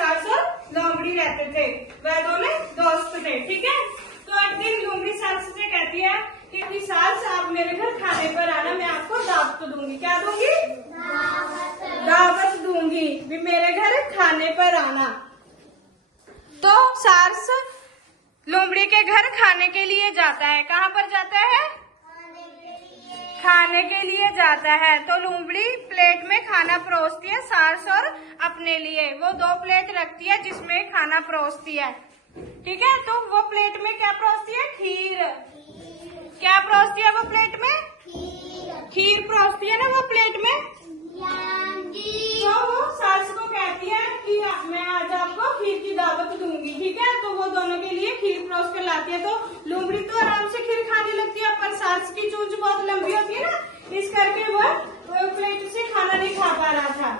सास और लोमड़ी रहते थे, वह दोनों दोस्त थे। ठीक है, तो एक दिन लोमड़ी सास से कहती है कि सास आप मेरे घर खाने पर आना, मैं आपको दावत दूंगी। क्या दूंगी? दावत दूंगी, भी मेरे घर खाने पर आना। तो सास लोमड़ी के घर खाने के लिए जाता है। कहाँ पर जाता है? खाने के लिए जाता है। तो लोमड़ी प्लेट में खाना परोसती है सास और अपने लिए। वो 2 प्लेट रखती है जिसमें खाना परोसती है। ठीक है, तो वो प्लेट में क्या परोसती है? खीर। क्या परोसती है वो प्लेट में? खीर परोसती है ना वो प्लेट में। तो वो सास को कहती है कि मैं आज आपको खीर की दावत दूंगी। ठीक है, तो वो दोनों के लिए खीर परोस कर लाती है। तो लोमड़ी तो आराम से खीर खाने लगती है, पर सास की चोंच बहुत लंबी होती है ना, इस करके वो प्लेट से खाना नहीं खा पा रहा था।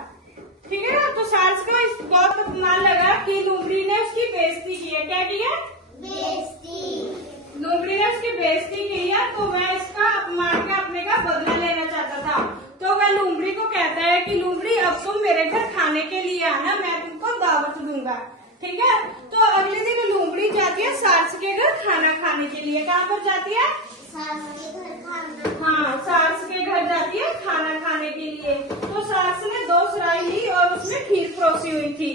ठीक है ना, तो सास को बहुत अपमान लगा कि लोमड़ी ने उसकी बेइज्जती की है। क्या की है? बेइज्जती। लोमड़ी ने उसकी बेइज्जती की है, तो वह इसका अपमान का अपने का बदला लेना चाहता था। तो वह लोमड़ी को कहता है कि लोमड़ी अब तुम मेरे घर खाने के लिए आना, मैं तुमको दावत दूंगा। ठीक है, तो अगले दिन लोमड़ी जाती है सास के घर खाना खाने के लिए। कहाँ पर जाती है? सास के घर खाना। हाँ, सास के घर जाती है खाना खाने के लिए। तो सास ने 2 सुराही ली और उसमें खीर परोसी हुई थी।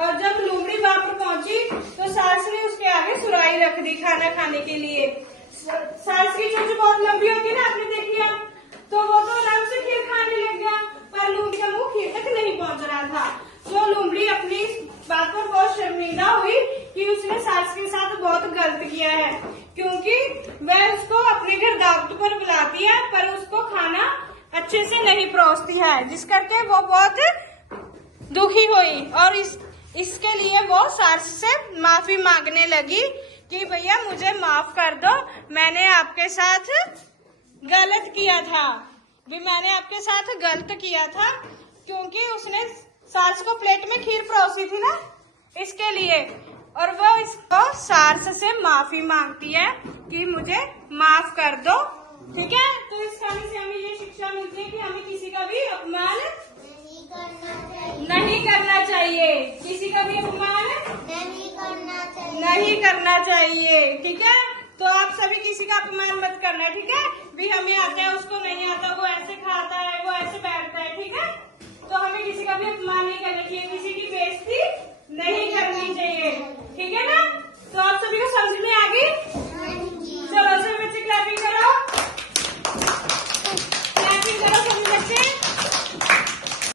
और जब लोमड़ी वहां पर पहुंची तो सास ने उसके आगे सुराही रख दी खाना खाने के लिए। सास की चोंच बहुत लंबी होती है ना, आपने देखी है, तो वो तो आराम से खीर खाने लग गया, पर लोमड़ी का मुंह खीर तक नहीं पहुंच रहा था। तो लोमड़ी अपनी बात पर बहुत शर्मिंदा हुई कि उसने सास के साथ बहुत गलत किया है, क्योंकि वह उसको अपने घर दावत पर बुलाती है पर उसको खाना अच्छे से नहीं परोसती है, जिस करके वो बहुत दुखी हुई। और इसके लिए वो सास से माफी मांगने लगी कि भैया मुझे माफ कर दो, मैंने आपके साथ गलत किया था। भी मैंने आपके साथ गलत किया था, क्योंकि उसने सास को प्लेट में खीर परोसी थी ना, इसके लिए। और वो इसको सास से माफी मांगती है कि मुझे माफ कर दो। ठीक है, तो इस कहानी से हमें ये शिक्षा मिलती है कि हमें किसी का भी अपमान नहीं करना चाहिए। किसी का भी अपमान नहीं करना चाहिए। ठीक है, तो आप सभी किसी का अपमान मत करना। ठीक है, भी हमें आता है उसको नहीं आता, वो ऐसे खाता है, वो ऐसे बैठता है। ठीक है, तो हमें किसी का भी अपमान नहीं करना चाहिए, किसी की बेइज्जती